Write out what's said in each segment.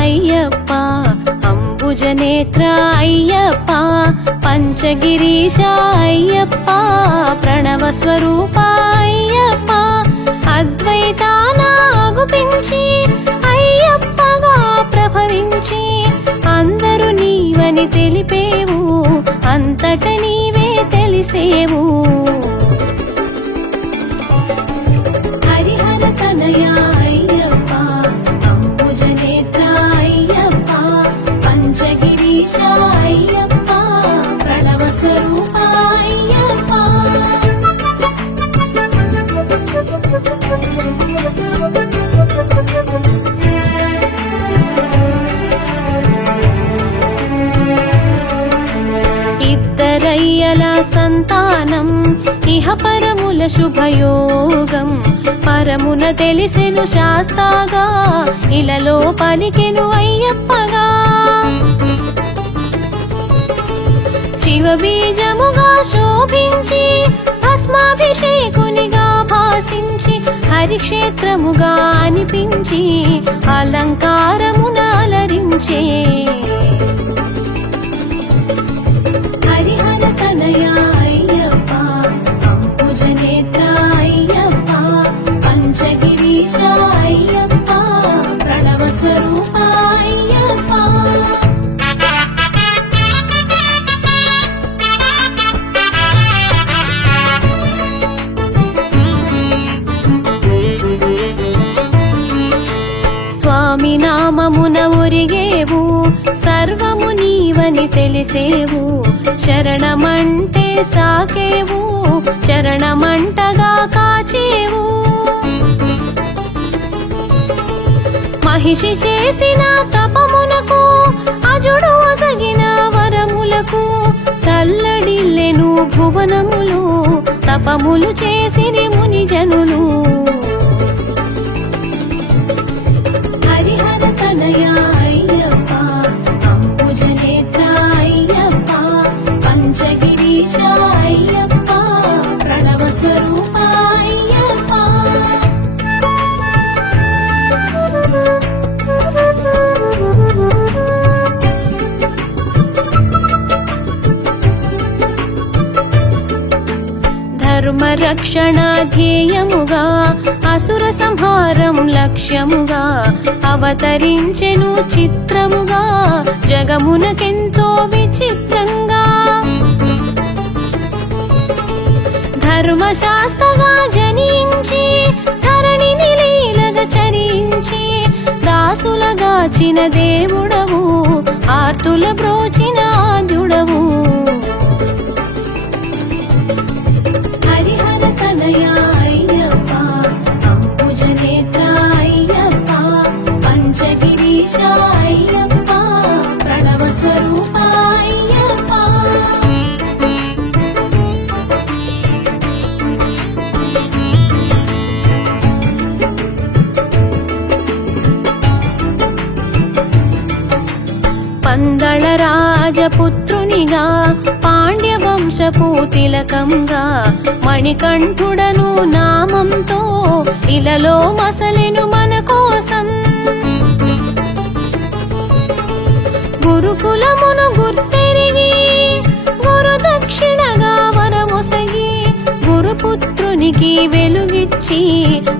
అయ్యప్ప, అంబుజనేత్ర అయ్యప్ప, పంచగిరీశ అయ్యప్ప, ప్రణవ స్వరూప అయ్యప్ప, అద్వైతానాగుపించి అయ్యప్పగా ప్రభవించి అందరూ నీవని తెలిపేవు, అంతట నీవే తెలిసేవు. హరిహర తనయ అయ్యప్ప, అంబుజనేత్ర అయ్యప్ప, పంచగిరీశ అయ్యప్ప, ప్రణవ స్వరూప అయ్యప్ప. ఇద్దరయ్యల సంతానం ఇహ పరముల శుభయోగం, పరమున తెలిసెను శాస్తాగా ఇలలో పలికెను అయ్యప్పగా. శివ బీజముగా శోభించి భస్మాభిషేకునిగా భాసించి హరిక్షేత్రముగా అనిపించి అలంకారమున అలరించే. హరిహర తనయ అయ్యప్ప, అంబుజనేత్ర అయ్యప్ప, పంచగిరీశ అయ్యప్ప, ప్రణవ స్వరూప అయ్యప్ప. స్వామి నామమున ఒరిగేవు, సర్వము నీవని తెలిసేవు, శరణమంటే సాకేవు, చరణమంటగా కాచేవు. మహిషి చేసిన తపమునకు అజుడు ఒసగిన వరములకు తల్లడిల్లెను భువనములు, తపములు చేసిని మునిజనులు. హరిహర తనయ అయ్యప్ప, అంబుజనేత్ర అయ్యప్ప, పంచగిరీశ అయ్యప్ప, ప్రణవ స్వరూప అయ్యప్ప. ధర్మ రక్షణ ధ్యేయముగా అసుర సంహారం లక్ష్యముగా అవతరించెను చిత్రముగా జగమునకెంతో విచిత్రంగా. ధర్మశాస్త్రగా జనించి ధరణిని లీలగా చరించి దాసులగాచిన దేవుడవు, ఆర్తుల బ్రోచిన ఆద్యుడవు. హరిహర తనయ అయ్యప్ప, అంబుజనేత్ర అయ్యప్ప, పంచగిరీశ అయ్యప్ప, ప్రణవ స్వరూప అయ్యప్ప. పందళ రాజపుత్రునిగా పాండ్యవంశపు తిలకంగా మణికంఠుడను నామంతో ఇలలో మసలెను మన కోసం. గురుకులమును గుర్తెరిగి గురు దక్షిణగా వరమొసగి గురుపుత్రునికి వెలుగిచ్చి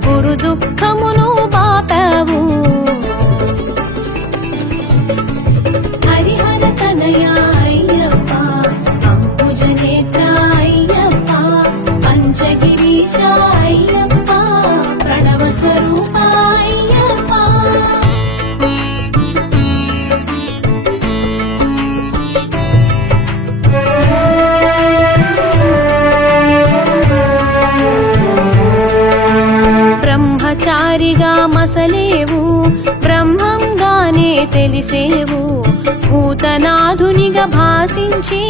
గురు దుఃఖమును పాపావు. హరిహర తనయ అయ్యప్ప, అంబుజనేత్ర అయ్యప్ప, పంచగిరీశ అయ్యప్ప, ప్రణవ స్వరూప అయ్యప్ప. బ్రహ్మచారిగా మసలేవు, బ్రహ్మంగానే తెలిసేవు, భూతనాథునిగా భాసించి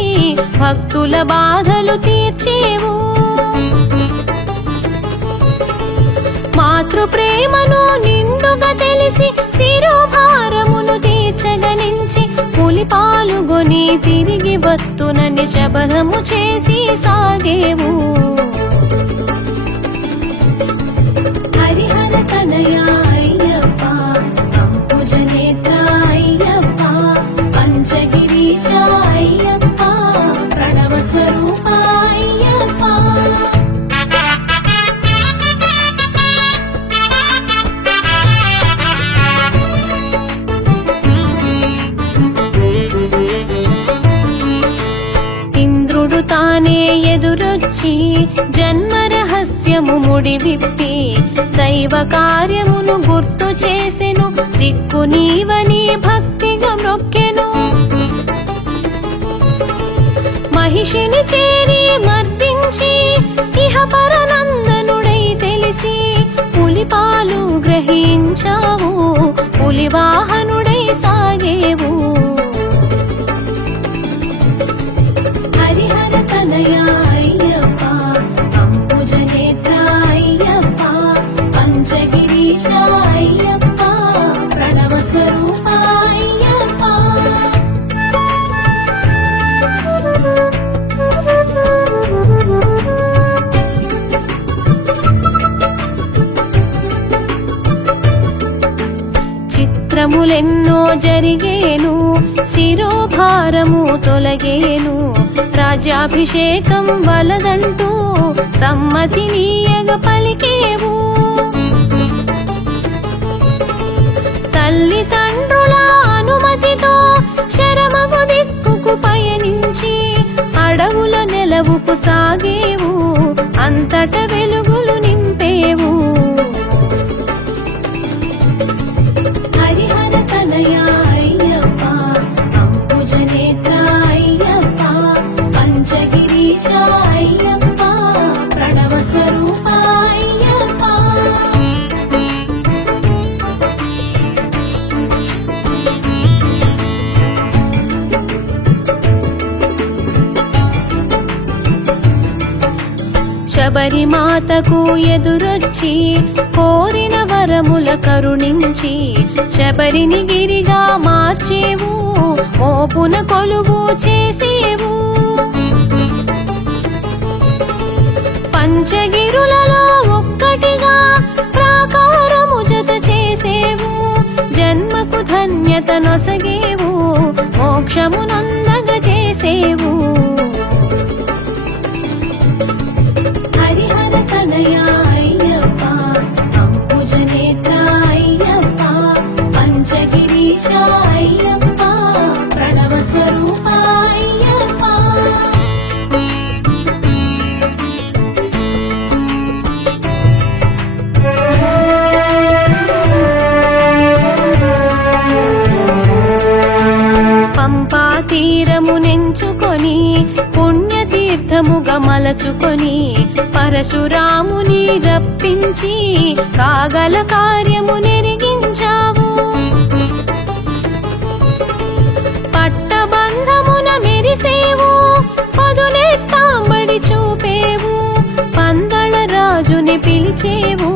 భక్తుల బాధలు తీర్చేవు. మాతృ ప్రేమను నిండుగా తెలిసి శిరోభారమును తీర్చగనించి పులి పాలుగొని తిరిగి వత్తునని శబదము చేసి సాగేవు. హరిహర తనయ అయ్యప్ప, అంబుజనేత్ర నిలిచి జన్మ రహస్యము ముడివిప్పి దైవ కార్యమును గుర్తు చేసెను. దిక్కు నీవని భక్తిగా మ్రొక్కెను. మహిషిని చేరి మర్దించి ఇహ పరనందనుడై తెలిసి పులిపాలు గ్రహించావు. పులివాహనుడై సాగేవు. హరిహర తనయ అయ్యప్ప, అంబుజనేత్ర అయ్యప్ప, పంచగిరీశ అయ్యప్ప, ప్రణవ స్వరూప అయ్యప్ప. చిత్రములెన్నో జరిగేను, శిరోభారము తొలగేను. రాజ్యాభిషేకం వలదంటూ సమ్మతి నీయగ పలికేవు. తల్లిదండ్రుల అనుమతితో శరమగు దిక్కుకు పయనించి అడవుల నెలవుకు సాగేవు. అంతట వెలుగులు నింపేవు. హరిహర తనయ అయ్యప్ప, అంబుజనేత్ర అయ్యప్ప, పంచగిరీశ అయ్యప్ప, ప్రణవ స్వరూప అయ్యప్ప. శబరిమాతకు ఎదురొచ్చి కోరిన వరముల కరుణించి శబరిని గిరిగా మార్చేవు. మోపున కొలువు చేసేవు. పంచగిరులలో ఒక్కటిగా ప్రాకారము జత చేసేవు. జన్మకు ధన్యత నొసగేవు. మోక్షమునందగ చేసేవు. హరిహర తనయ అయ్యప్ప, అంబుజనేత్ర అయ్యప్ప, పంచగిరీశ అయ్యప్ప, ప్రణవ స్వరూప అయ్యప్ప. పంపా తీరమునెంచుకొని పుణ్యతీర్థముగా మలచుకొని పరశురాముని రప్పించి కాగల కార్యము నెరిగించావు. పట్టబంధమున మెరిసేవు. పదునెట్టాంబడి చూపేవు. పందళ రాజుని పిలిచేవు.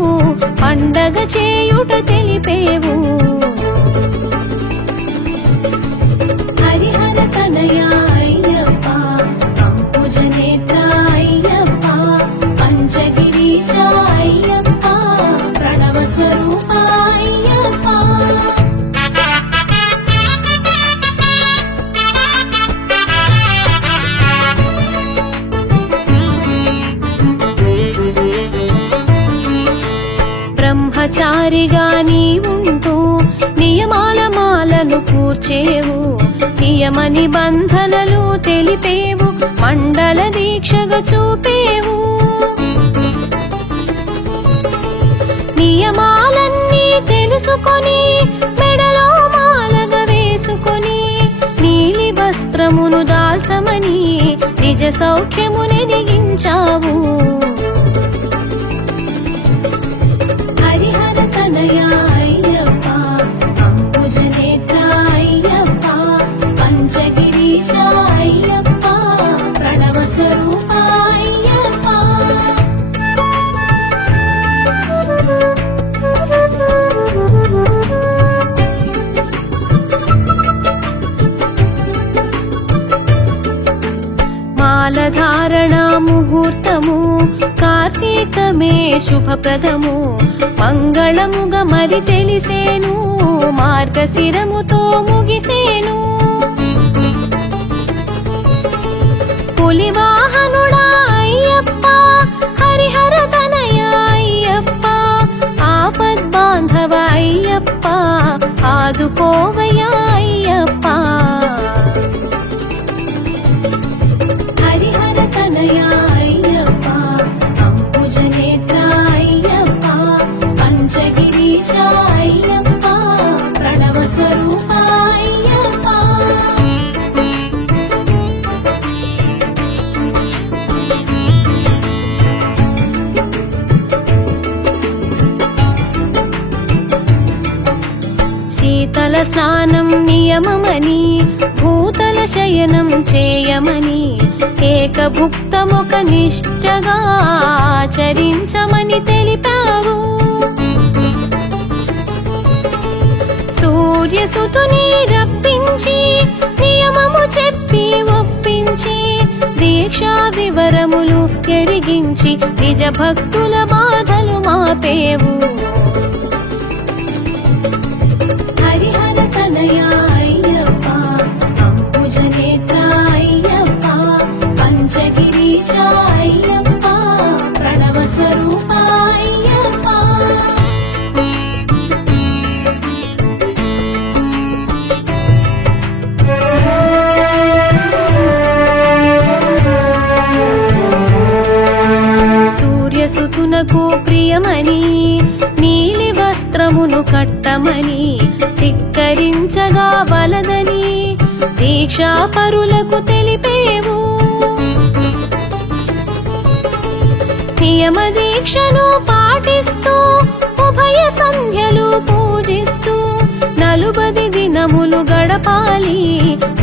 పండగ చేయుట తెలిపేవు. హరిహర తనయ అయ్యప్ప, అంబుజనేత్ర అయ్యప్ప, పంచగిరీశ అయ్యప్ప, ప్రణవ స్వరూప అయ్యప్ప. బ్రహ్మచారిగా నీవుంటూ నియమాల మాలను కూర్చేవు. నియమ నిబంధనలు తెలిపేవు. మండల దీక్షగా చూపేవు. నియమాలన్నీ తెలుసుకొని మెడలో మాలగా వేసుకొని నీలి వస్త్రమును దాల్చమని నిజ సౌఖ్యమునెదిగించావు. హరిహర తనయ అయ్యప్ప, అంబుజనేత్ర అయ్యప్ప, పంచగిరీశ అయ్యప్ప, ప్రణవ స్వరూప అయ్యప్ప. మాలధారణ ముహూర్తము కార్తీకమే శుభప్రదము. మంగళముగా మరి తెలిసేను. మార్గశిరముతో ముగిసేను. పులివాహనుడా అయ్యప్ప, హరిహర తనయ అయ్యప్ప, ఆపద్బాంధవ అయ్యప్ప, ఆదుకోవయ్యా అయ్యప్ప. హరిహర తనయ అయ్యప్ప, ధ్యానం నియమమని భూతల శయనం చేయమని ఏకభుక్తముఖ నిష్ఠగా ఆచరించమని తెలిపావు. సూర్యసుతుని రప్పించి నియమము చెప్పి ఒప్పించి దీక్షా వివరములు ఎరిగించి నిజ భక్తుల బాధలు మాపేవు. హరిహర తనయ అయ్యప్ప, అంబుజనేత్ర అయ్యప్ప, పంచగిరీశ అయ్యప్ప, ప్రణవ స్వరూప అయ్యప్ప. సూర్యసుతునకు ప్రియమని నీలి వస్త్రమును కట్టమని ధిక్కరించగా వలదని దీక్షా పరులకు తెలిపేవు. నియమ దీక్షను పాటిస్తూ ఉభయ సంధ్యలు పూజిస్తూ 40 దినములు గడపాలి,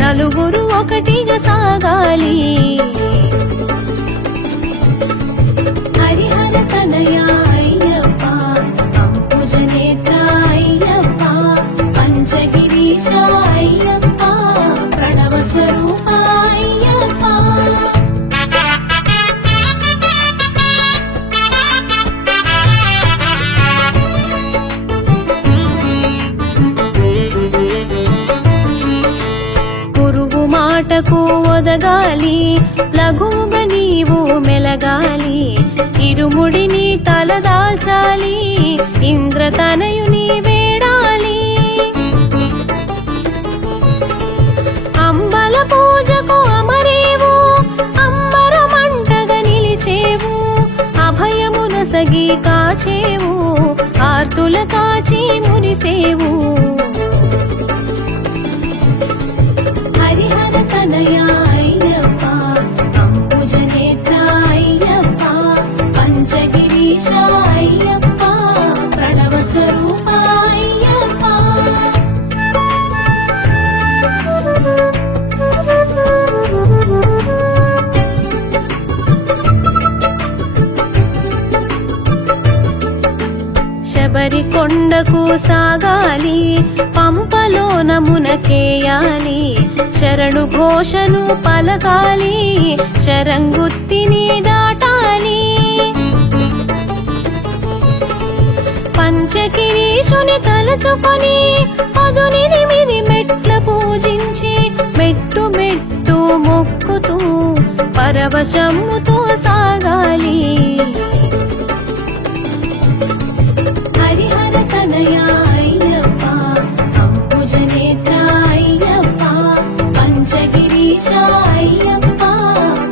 నలుగురు ఒకటిగా సాగాలి. హరిహర తనయ అయ్యప్ప, అంబుజనేత్ర అయ్యప్ప, పంచగిరీశ అయ్యప్ప, ప్రణవ స్వరూప అయ్యప్ప. గురువు మాటకు ఒదగాలి, లఘువుగా నీవు మెలగాలి. ఇరుముడిని తలదాల్చాలి, ఇంద్రతనయుని వేడాలి. అంబల పూజకు అమరేవు, అంబరమంటగా నిలిచేవు. అభయమునసగి కాచేవు, ఆర్తుల కాచి మునిసేవు. హరిహర తనయ అయ్యప్ప, అంబుజనేత్ర అయ్యప్ప, పంచగిరీశ అయ్యప్ప, ప్రణవ స్వరూప అయ్యప్ప. శబరి కొండకు సాగాలి, పంపలో నమునకేయాలి. శరణు ఘోషను పలకాలి, శరంగుత్తిని దాటాలి. పంచగిరీశుని తలచుకొని 18 మెట్ల పూజించి మెట్టు మెట్టు మొక్కుతూ పరవశముతో సాగాలి. హరిహర తనయ అయ్యప్ప, అంబుజనేత్ర అయ్యప్ప, పంచగిరీశ అయ్యప్ప,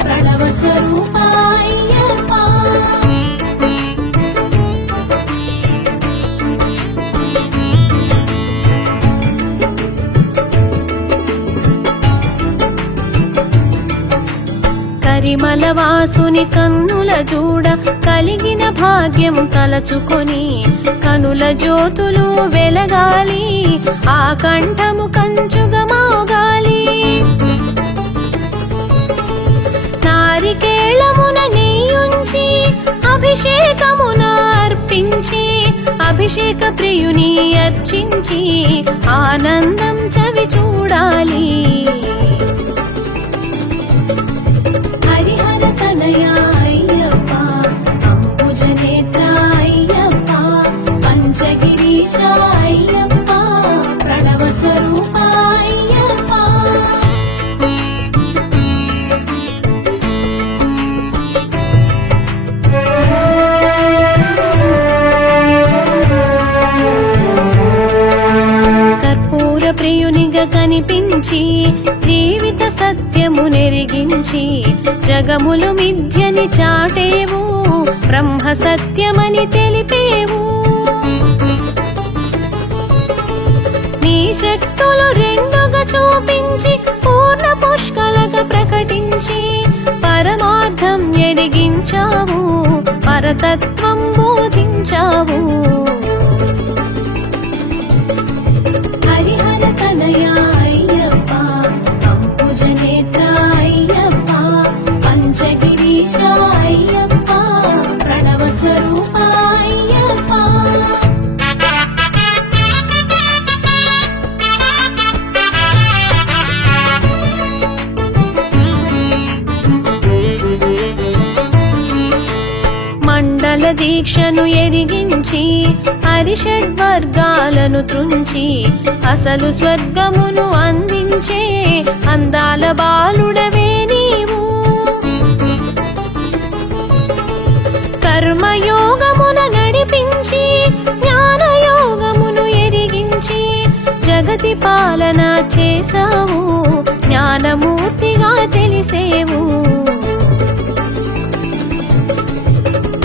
ప్రణవ స్వరూప అయ్యప్ప. కరిమల వాసుని కన్నుల చూడ కలిగిన భాగ్యం తలచుకొని కనుల జ్యోతులు వెలగాలి, ఆ కంఠము కంచుగా మోగాలి. నారికేళమున నెయ్యుంచి అభిషేకమున అర్పించి అభిషేక ప్రియుని అర్చించి ఆనందం చవి చూడాలి. హరిహర తనయ అయ్యప్ప, అంబుజనేత్ర అయ్యప్ప, పంచగిరీశ అయ్యప్ప, ప్రణవ స్వరూప అయ్యప్ప. కర్పూర ప్రియునిగా కనిపించి జీవిత సత్యము నెరిగించి జగములు మిథ్యని చాటేవు, బ్రహ్మ సత్యమని తెలిపేవు. నీ శక్తులు రెండుగా చూపించి పూర్ణ పుష్కలగా ప్రకటించి పరమార్థం ఎరిగించావు, పరతత్వం బోధించావు. హరిహర తనయ దీక్షను ఎరిగించి అరిషడ్వర్గాలను త్రుంచి అసలు స్వర్గమును అందించే అందాల బాలుడవే నీవు. కర్మయోగమున నడిపించి జ్ఞానయోగమును ఎరిగించి జగతి పాలన చేసావు, జ్ఞానమూర్తిగా తెలిసేవు.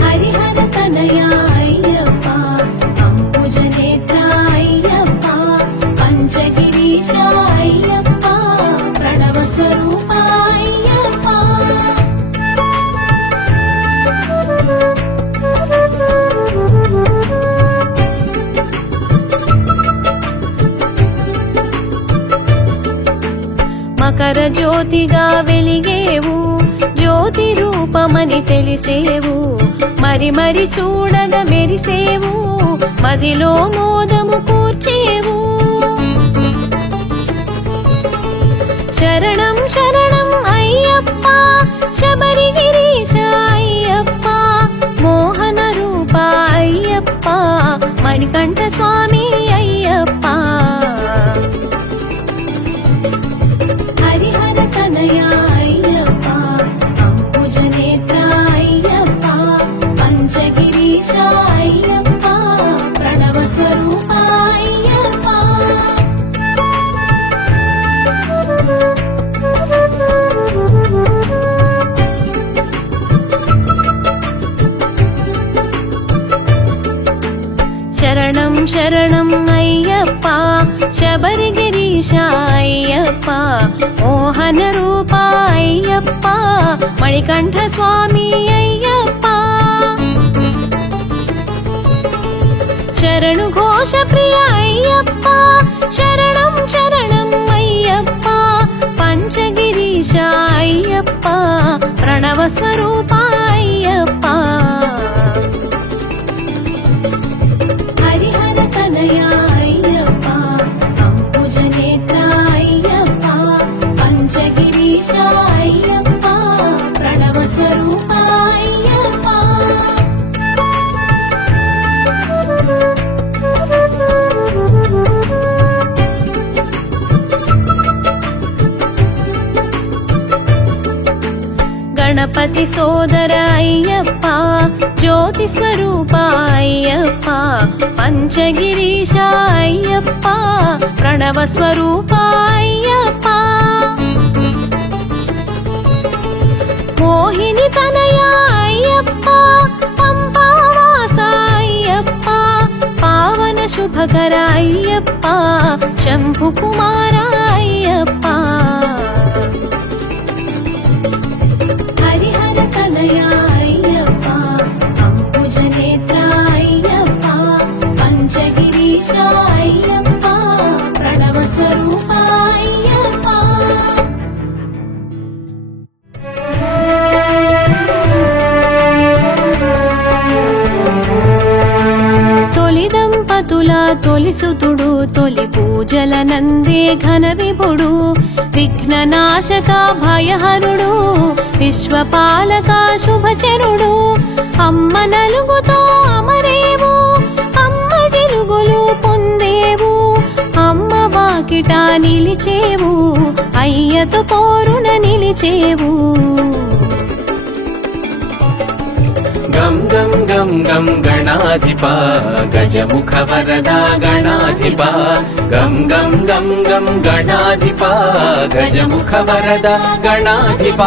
హరిహర తనయ అయ్యప్ప, అంబుజనేత్ర అయ్యప్ప, పంచగిరీశ అయ్యప్ప, ప్రణవ స్వరూప అయ్యప్ప. మకర జ్యోతిగా వెలిగేవు, జ్యోతి రూపమని తెలిసేవు. మరి మరి చూడగా మెరిసేవు, మదిలో మోదము కూర్చేవు. శరణం శరణం అయ్యప్ప, శబరిగిరీశ అయ్యప్ప, మోహన రూప అయ్యప్ప, మణికంఠ స్వామి అయ్యప్ప. హరిహర తనయ అయ్యప్ప, అంబుజనేత్ర అయ్యప్ప, పంచగిరీశ అయ్యప్ప, ప్రణవ స్వరూప అయ్యప్ప. శరణం శరణం అయ్యప్ప, శబరిగిరీశ అయ్యప్ప, మోహన రూప అయ్యప్ప, మణికంఠ స్వామి అయ్యప్ప. శరణు ఘోష ప్రియ అయ్యప్ప, శరణం శరణం అయ్యప్ప, పంచగిరీశ అయ్యప్ప, ప్రణవ స్వరూప అయ్యప్ప. హరిహర తనయ అయ్యప్ప, అంబుజనేత్ర అయ్యప్ప, పంచగిరీశ అయ్యప్ప, ప్రణవ స్వరూప అయ్యప్ప. గణపతి సోదర అయ్యప్ప, జ్యోతి స్వరూప అయ్యప్ప, పంచగిరీశ అయ్యప్ప, ప్రణవ స్వరూప అయ్యప్ప. మోహిని తనయ అయ్యప్ప, పంపావాస అయ్యప్ప, పావన శుభకర అయ్యప్ప, శంభు కుమార అయ్యప్ప. హరిహర తనయ అయ్యప్ప, అంబుజనేత్ర అయ్యప్ప, పంచగిరీశ అయ్యప్ప, ప్రణవ స్వరూప అయ్యప్ప. తొలి దంపతుల తొలిసుతుడు, తొలి పూజల నందే ఘన విభుడు, విఘ్ననాశక భయహరుడు, విశ్వపాలక శుభచరుడు. అమ్మ నలుగుతో అమరేవు, అమ్మ జిలుగులు పొందేవు, అమ్మ వాకిట నిలిచేవు, అయ్యతో పోరున నిలిచేవు. గం గం గం గం గణాధిప, గజముఖ వరద గణాధిప, గం గం గం గం గణాధిప, గజముఖ వరద గణాధిప.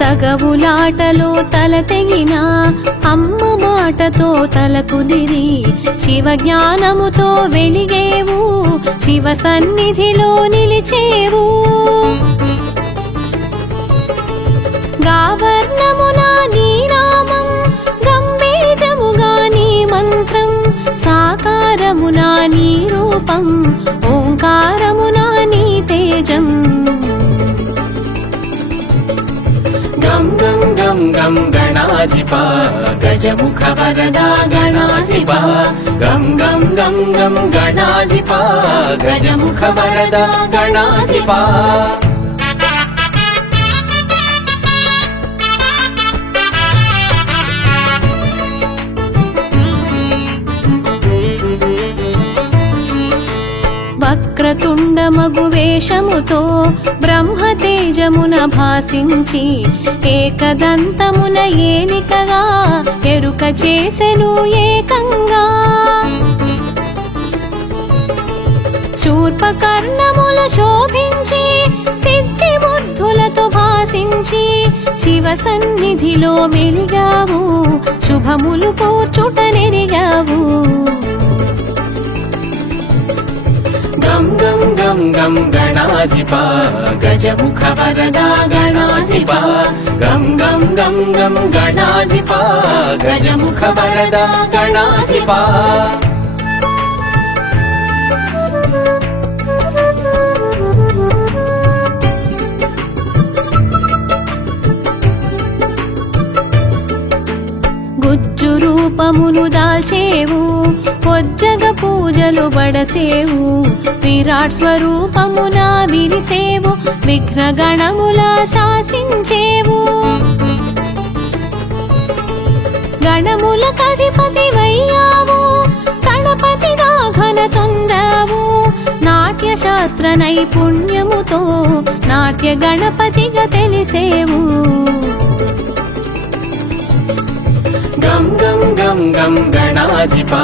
తగవులాటలో తల తెగిన అమ్మ మాటతో తల కుదిరి, శివ జ్ఞానముతో వెలిగేవు, శివ సన్నిధిలో నిలిచేవు. గావర్ణమున నీ నామం, గంభీజముగా నీ మంత్రం, సాకారమున నీ రూపం, ఓంకారమున నీ తేజం. గం గం గం గం గం గణాధిపా గజముఖ వరదా గణాధిపా గం గం గం గం గణాధిపా గజముఖ వరదా గణాధిపా వక్రతుండమగు వేషముతో బ్రహ్మతేజమున భాసించి ఏకదంతమున ఏలికగా ఎరుక చేసెను ఏకంగా శూర్పకర్ణముల శోభించి సిద్ధి బుద్ధులతో భాసించి శివ సన్నిధిలో మెలిగావు శుభములు కూర్చుట నెరిగావు గం గం గం గం గణాధిపా గజముఖ వరదా గణాధిపా గం గం గం గం గణాధిపా గజముఖ వరదా గణాధిపా గుజ్జు రూపమును దాల్చేవు పొజ్జగ పూజలు బడసేవు విరాట్ స్వరూపమున విరిసేవు విఘ్నగణముల శాసించేవు గణముల కధిపతి వయ్యావు గణపతిగా ఘన తొందావు నాట్య శాస్త్ర నైపుణ్యముతో నాట్య గణపతిగా తెలిసేవు గం గం గం గం గణాధిపా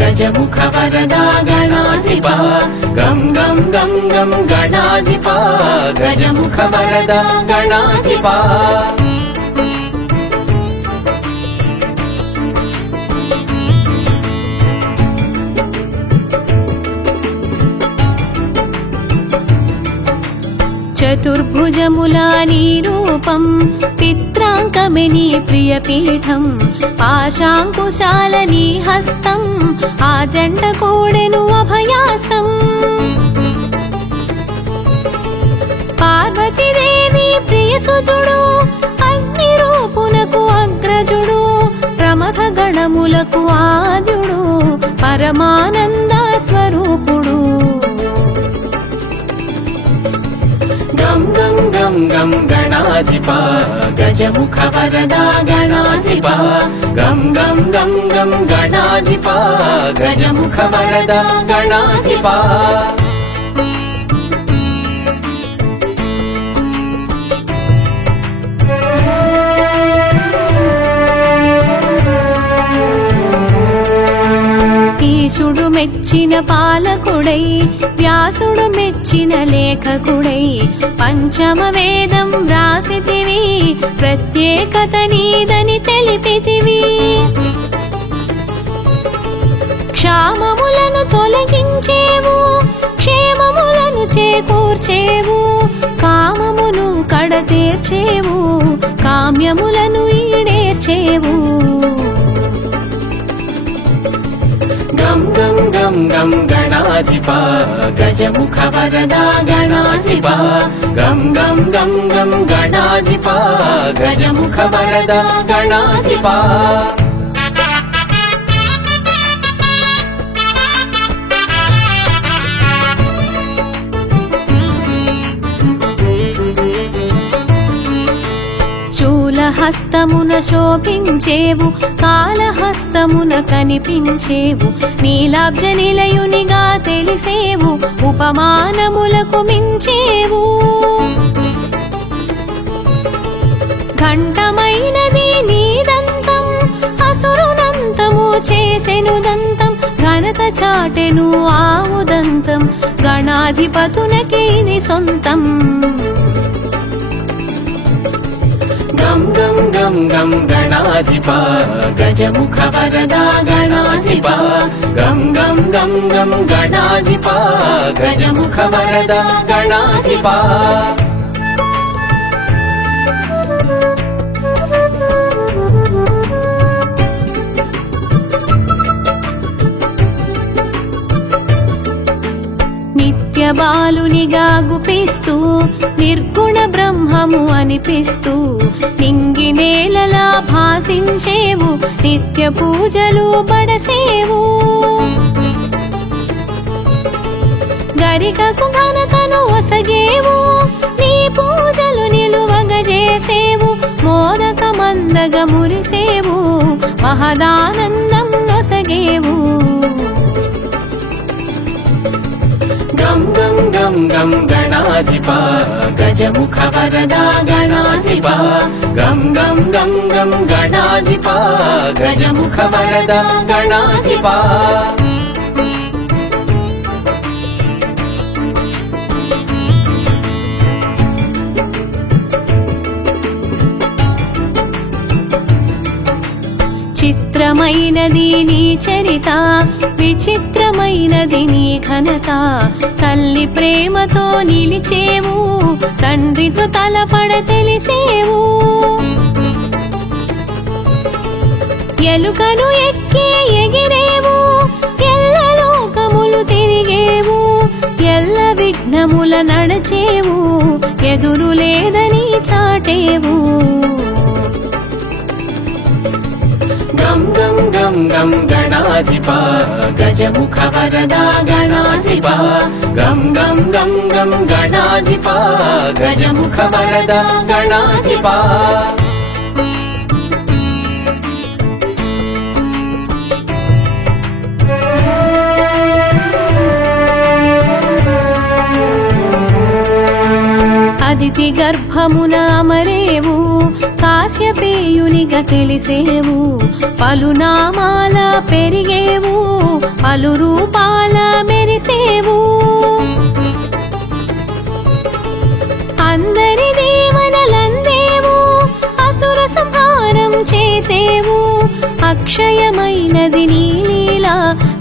గజముఖ వరదా గణాధిపా గం గం గం గం గణాధిపా గజముఖ వరదా గణాధిపా చతుర్భుజములా నీ రూపం పిత్రాంకమే నీ ప్రియపీఠం పాశాంకుశాల నీ హస్తం ఆ జండ కూడెను అభయాస్తం పార్వతీదేవి ప్రియసుతుడు అగ్ని రూపునకు అగ్రజుడు ప్రమథ గణములకు ఆద్యుడు పరమానంద స్వరూపుడు గం గం గం గం గణాధిపా గజముఖ వరదా గణాధిపా గం గం గం గం గణాధిపా గజముఖ వరదా గణాధిపా ఈశుడు మెచ్చిన పాలకుడై వ్యాసుడు మెచ్చిన లేఖకుడై పంచమ వేదం వ్రాసితివి ప్రత్యేకత నీదని తెలిపితివి క్షామములను తొలగించేవు క్షేమములను చేకూర్చేవు కామమును కడతీర్చేవు కామ్యములను ఈడేర్చేవు గం గం గం గం గణాధిపా గజముఖ వరదా గణాధిపా గం గం గం గం గణాధిపా గజముఖ వరదా గణాధిపా హస్తమున శోభించేవు కాళహస్తమున కనిపించేవు నీలాబ్జ నిలయునిగా తెలిసేవు ఉపమానములకు మించేవు ఘంటమైనది నీదంతం అసురునంతము చేసెను దంతం ఘనత చాటెను ఆవుదంతం గణాధిపతునకే ఇది సొంతం గం గం గం గం గణాధిపా గజముఖ వరదా గణాధిపా గం గం గం గం గణాధిపా గజముఖ వరదా గణాధిపా నిత్య బాలునిగా గుపిస్తూ నిర్గుణ బ్రహ్మ బ్రహ్మము అనిపిస్తూ నింగి నేలలా భాసించేవు, నిత్య పూజలు పడసేవు. గరికకు ఘనతను ఒసగేవు, నీ పూజలు నిలువగజేసేవు. మోదక మందగ మురిసేవు, మహదానందం నొసగేవు. గం గం గం గం గణాధిపా గజముఖ వరదా గణాధిపా, గం గం గం గం గణాధిపా గజముఖ వరదా గణాధిపా. చిత్రమైనది నీ చరిత, విచిత్రమైనది నీ ఘనత. తల్లి ప్రేమతో నిలిచేవు, తండ్రితో తలపడ తెలిసేవు. ఎలుకను ఎక్కి ఎగిరేవు, ఎల్ల లోకములు తిరిగేవు. ఎల్ల విఘ్నముల నడచేవు, ఎదురు లేదని చాటేవు. గం గం గం గం గణాధిపా గజముఖ వరదా గణాధిపా, గం గం గం గం గణాధిపా గజముఖ వరదా గణాధిపా. అదితి గర్భమున అమరేవు, కాశ్యపేయునిగా తెలిసేవు. పలునామాల పెరిగేవు, పలు రూపాల మెరిసేవు. అందరి దేవనలందేవు, అసుర సంహారం చేసేవు. అక్షయమైనది నీ లీల,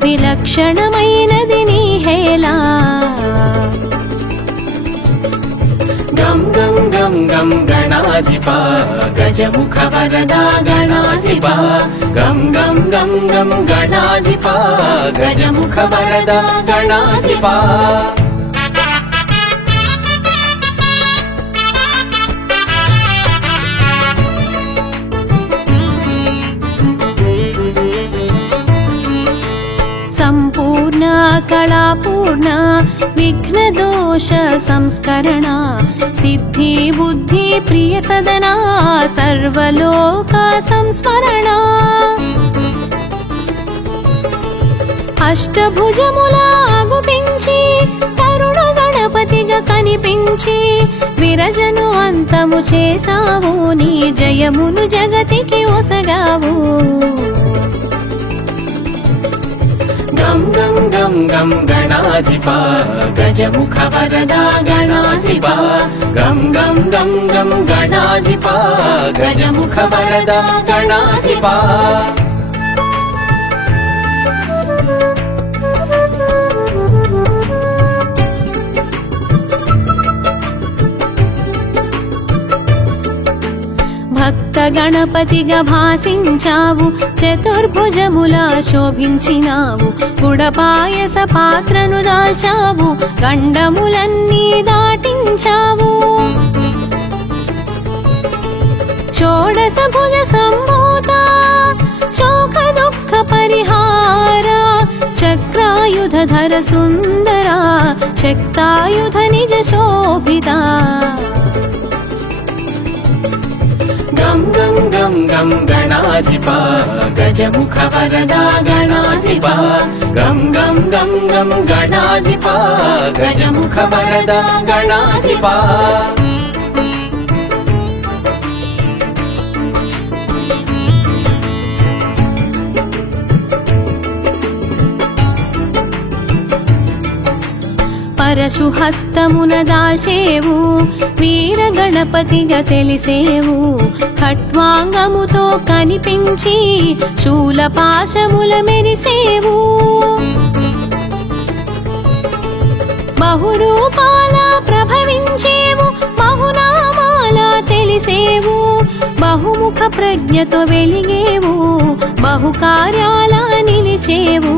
విలక్షణమైనది నీ హేళ. గం గం గం గం గణాధిపా గజముఖ వరదా గణాధిపా, గం గం గం గం గణాధిపా గజముఖ వరదా గణాధిపా. సంపూర్ణ కళాపూర్ణ విఘ్నదోష సంస్కరణ, సిద్ధి బుద్ధి ప్రియ సదనా సర్వలోక సంస్మరణ. అష్టభుజముల అగుపించి తరుణ గణపతిగా కనిపించి, విరజను అంతము చేసావు, నీ జయమును జగతికి ఒసగావు. గం గం గం గం గణాధిపా గజముఖ వరదా గణాధిపా, గం గం గం గం గణాధిపా గజముఖ వరదా గణాధిపా. భక్త గణపతిగా భాసించావు, చతుర్భుజములా శోభించినావు. గుడపాయస పాత్రను దాల్చావు, గండములన్నీ దాటించావు. షోడశ భుజ సంభూత శోక దుఃఖ పరిహార, చక్రాయుధర సుందర శక్తాయుధ నిజ శోభిత. గం గం గం గం గణాధిపా గజముఖ వరదా గణాధిపా, గం గం గం గం గణాధిపా గజముఖ వరదా గణాధిపా. పరశు హస్తమున దాల్చేవు, వీర గణపతిగా తెలిసేవు. ఖట్వాంగముతో కనిపించి శూలపాశముల మెరిసేవు. బహురూపాల ప్రభవించేవు, బహునామాల తెలిసేవు. బహుముఖ ప్రజ్ఞతో వెలిగేవు, బహుకార్యాల నిలిచేవు.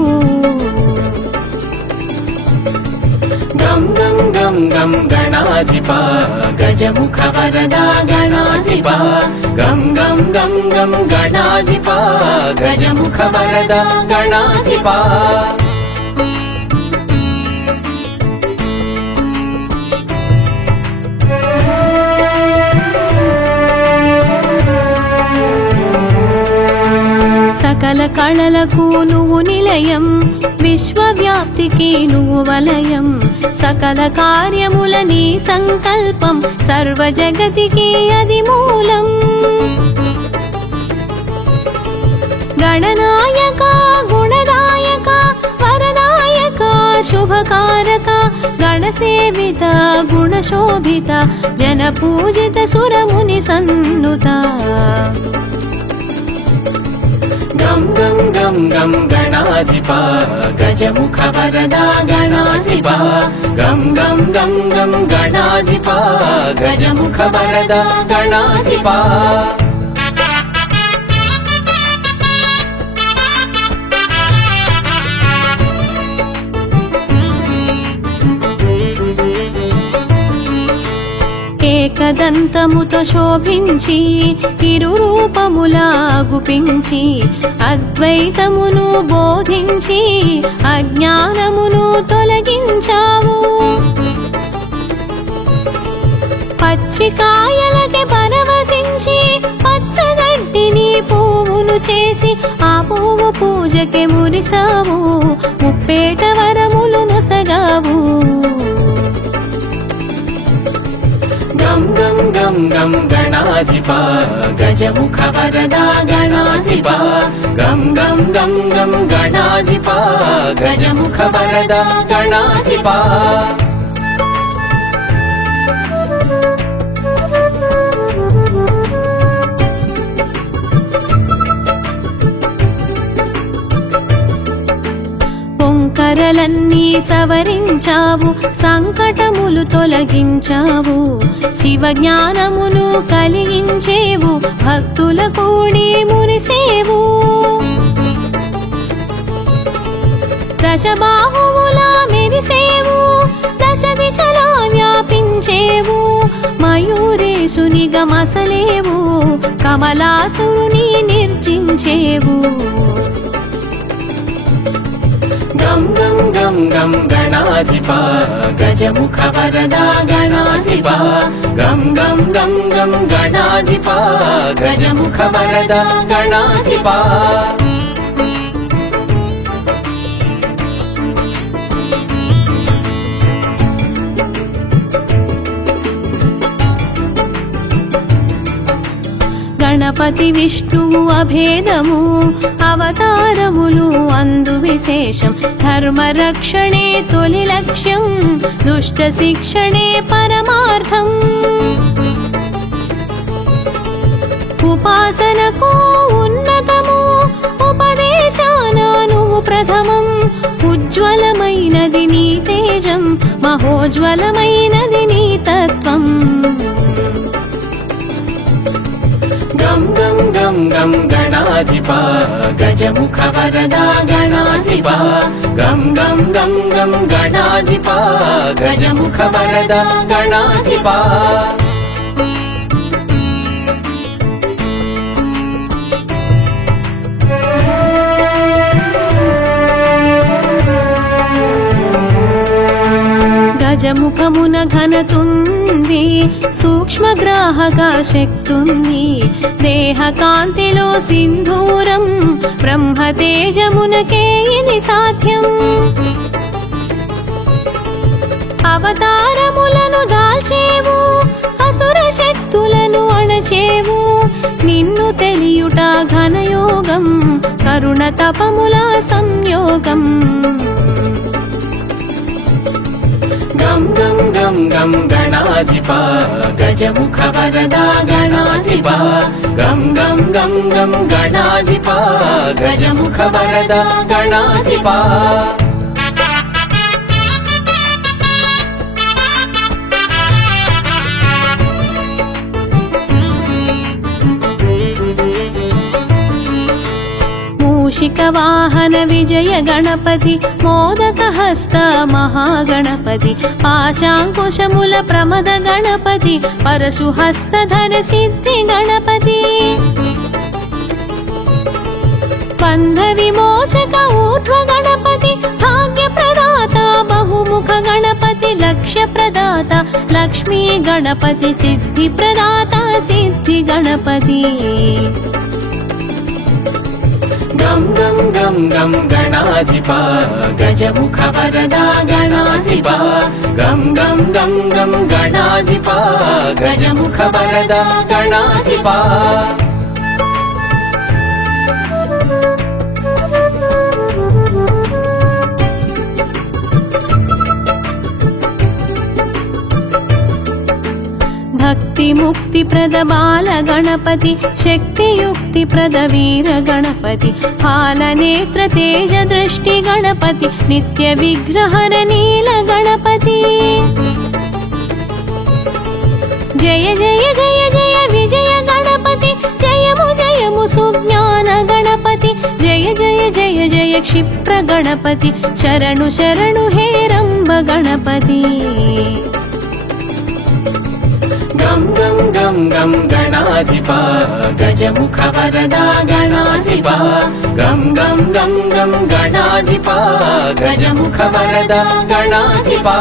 గం గం గం గం గణాధిపా గజముఖ వరదా గణాధిపా గం గం గం గం గణాధిపా గజముఖ వరదా గణాధిపా సకల కళలకు నువ్వు నిలయం, విశ్వవ్యాప్తికి నువ్వు వలయం. సకల కార్యముల నీ సంకల్పం, సర్వ జగతికి అది మూలం. గణనాయక గుణదాయక వరదాయక శుభకారక గణసేవిత గుణశోభిత జన పూజిత సురముని సన్నుత. గం గం గం గం గణాధిపా గజముఖ వరదా గణాధిపా గం గం గం గం గణాధిపా గజముఖ వరదా గణాధిపా ఏకదంతముతో శోభించి ఇరు రూపములా గుపించి అద్వైతమును బోధించి అజ్ఞానమును తొలగించావు. పచ్చికాయలకి పరవశించి పచ్చగడ్డిని పువ్వును చేసి ఆ పువ్వు పూజకి మురిసావు. ముప్పేట వరములు నొసగావు. గం గం గం గం గణాధిపా గజముఖ వరదా గణాధిపా గం గం గం గం గణాధిపా గజముఖ వరదా గణాధిపా పొంకరలన్నీ సవరించావు, సంకటములు తొలగించావు. శివ జ్ఞానమును కలిగించేవు, భక్తుల కూడి మురిసేవు. దశబాహువులా మెరిసేవు, దశ దిశలా వ్యాపించేవు. మయూరేశునిగా మసలేవు, కమలాసురుని నిర్జించేవు. గం గం గం గం గణాధిపా గజముఖ వరదా గణాధిపా గం గం గం గం గణాధిపా గజముఖ వరదా గణాధిపా గణపతి విష్ణువు అభేదము, అవతారములు అందు విశేషం. ధర్మ రక్షణే తొలి లక్ష్యం, దుష్ట శిక్షణే పరమార్థం. ఉపాసనకు ఉన్నతము, ఉపదేశాన నువ్వు ప్రథమం. ఉజ్వలమైనది నీ తేజం, మహోజ్వలమైనది నీ తత్వం. గం గం గం గం గణాధిపా గజముఖ వరదా గణాధిపా గం గం గం గం గణాధిపా గజముఖ వరదా గణాధిపా గజముఖమున ఘనతుంది, సూక్ష్మగ్రాహక శక్తుంది. దేహ కాంతిలో సింధూరం, బ్రహ్మ తేజమునకే ఇది సాధ్యం. అవతారములను దాల్చేవు, అసుర శక్తులను అణచేవు. నిన్ను తెలియుట ఘనయోగం, కరుణ తపముల సంయోగం. గం గం గం గం గణాధిపా గజముఖ వరదా గణాధిపా గం గం గం గం గణాధిపా గజముఖ వరదా గణాధిపా మూషిక వాహన విజయ గణపతి మోదక హస్త మహాగణపతి పాశాంకుశముల ప్రమద గణపతి పరశు హస్తధర సిద్ధి గణపతి బంధ విమోచక ఊర్ధ్వ గణపతి భాగ్య ప్రదాత బహుముఖ గణపతి లక్ష్య ప్రదాత లక్ష్మీ గణపతి సిద్ధి ప్రదాత సిద్ధి గణపతి గం గం గం గం గణాధిపా గజముఖ వరదా గణాధిపా గం గం గం గం గణాధిపా గజముఖ వరదా గణాధిపా భక్తి ముక్తి ప్రద బాల గణపతి శక్తి యుక్తి ప్రద వీర గణపతి పాలనేత్ర తేజ దృష్టి గణపతి నిత్య విగ్రహర నీల గణపతి జయ జయ జయ జయ విజయ గణపతి జయము జయము సుజ్ఞాన గణపతి జయ జయ జయ జయ క్షిప్ర గణపతి శరణు శరణు హే రంభ గణపతి గం గం గం గం గణాధిపా గజముఖ వరదా గణాధిపా గం గం గం గం గణాధిపా గజముఖ వరదా గణాధిపా